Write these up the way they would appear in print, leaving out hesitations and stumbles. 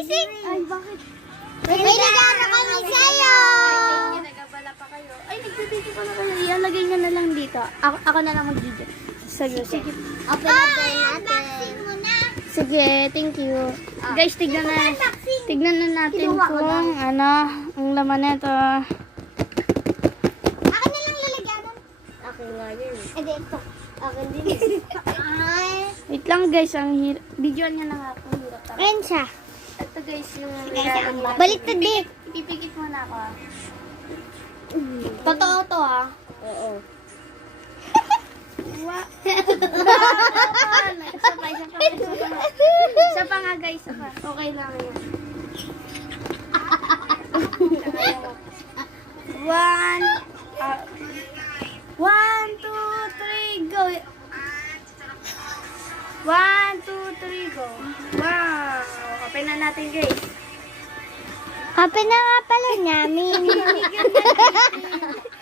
amazing! Ay, bakit? May regalo kami sa'yo! Nagabala pa kayo. Ay, nagbibigay ko na kayo. Ialagay nyo na lang dito. Ako na lang mag-video. Sige. Open natin. Unboxing mo na. Sige, thank you. Guys, tignan na natin Kinuha ko kung ano, ang laman nito. Akin na lang lalagyan. Akin nga yun. Eh, di ito. Akin din. Ay. Wait lang guys, ang hirap. Videoan niya lang ako. Hirap talaga. Ayan siya. Ito guys, yung Baliktad din. Ipipikit mo na ako. Totoo to ah. Oo. Isa pa nga guys, isa pa. Okay lang yan. One, two, three, go! 1, 2, 3, go! Wow! Open na natin guys. Happy na nga pala namin.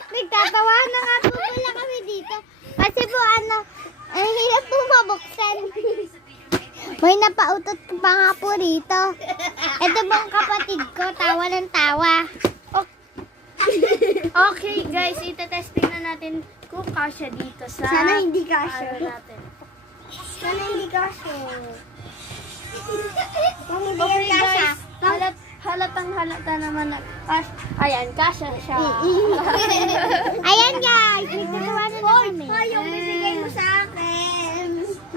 Nagtatawanan na nga po pala kami dito. Kasi po ang hirap po mabuksan. May napautot pa nga po rito. Ito pong kapatid ko, tawa ng tawa. Okay guys, itetesting na natin kung kasya dito sa... Sana hindi kasya. ano natin. Sana hindi kasya. Okay guys, halatang halata naman na ayan, kasya siya. Ayan guys, nagtatawanan na kami. Yung bibigay mo sa akin.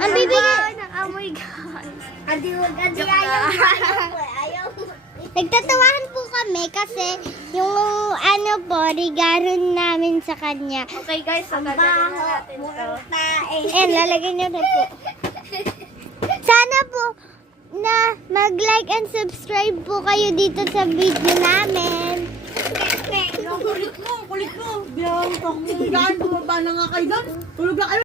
Ang bibigay. Ng amoy guys. Adi ayaw. Nagtatawahan po kami kasi yung ano po, regalo namin sa kanya. Okay guys, so gagawin na natin ito. Ayan, lalagyan nyo na po. Sana po na mag-like and subscribe po kayo dito sa video namin. Kulit mo. Bilang takbo. Gaan, bumaba na nga kayo doon. Tulog na kayo.